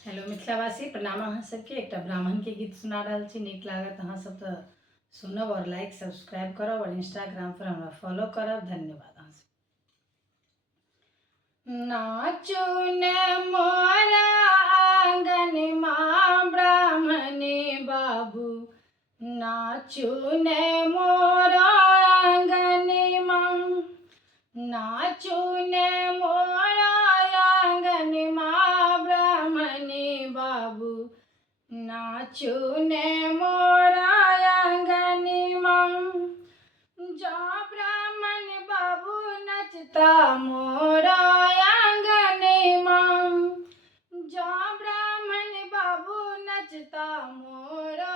Hello मिथिलावासी, प्रणाम अहाँ सबके। एक ब्राह्मण के गीत सुना रहा छी। नीक लागत अहाँ सब तो सुनब और लाइक सब्सक्राइब करब और इंस्टाग्राम पर हमरा फॉलो करब। धन्यवाद अहाँ सब। नाचू ने मोरा आंगन माँ ब्राह्मणी बाबू, नाचू ने मोरा आंगन माँ, नाचू ने मोरा आंगन माँ ब्राह्मणी बाबू, नाचू ने मोरा आंगन माँ। जा ब्राह्मण बाबू नचता मोरा आंगन माँ, जा ब्राह्मण बाबू नचता मोरा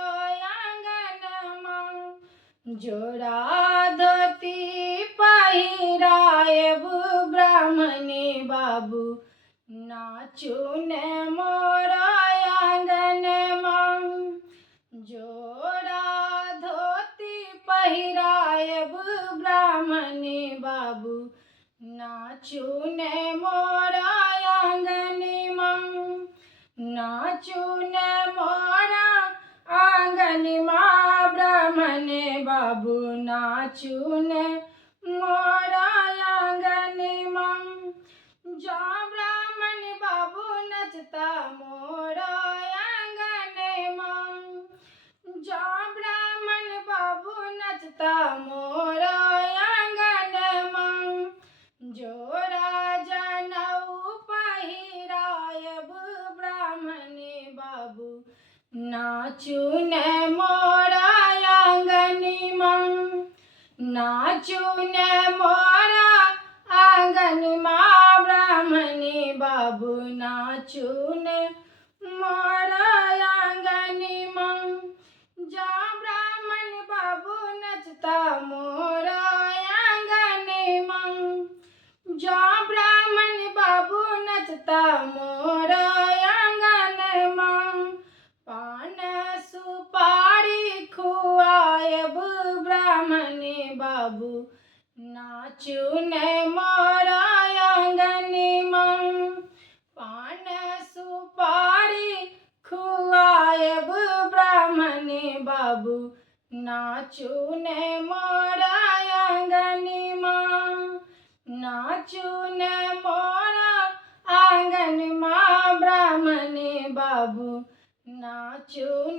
आंगन माँ। जोड़ा धोती पहिरायब ब्राह्मणी बाबू, नाचू ने मोरा आंगन माँ। जोड़ा धोती पहिरायब ब्राह्मणी बाबू, नाचू ने मोरा आंगन माँ, नाचू ने मोरा आंगन माँ ब्राह्मण बाबू, नाचू ने मोरा आंगन माँ। जा ब्राह्मण बाबू नचता मोरा आंगन माँ, जा ब्राह्मण बाबू नचता मोरा आंगन माँ। जोड़ा जनऊ पहिरायब ब्राह्मणी बाबू, नाचू ने मोरा आंगन माँ, नाचू ने मोरा आंगन माँ ब्राह्मणी बाबू, नाचू ने मोरा आंगन माँ। जा ब्राह्मण बाबू नचता मोरा आंगन माँ, जा ब्राह्मण बाबू नचता मोरा आंगन माँ। पान सुपारी खुआयब ब्राह्मणी बाबू, नाचू ने मोरा आंगन माँ। पान सुपारी खुआयब ब्राह्मणी बाबू, नाचू ने मोरा आंगन माँ, नाचू ने मोरा आंगन माँ ब्राह्मणी बाबू, नाचू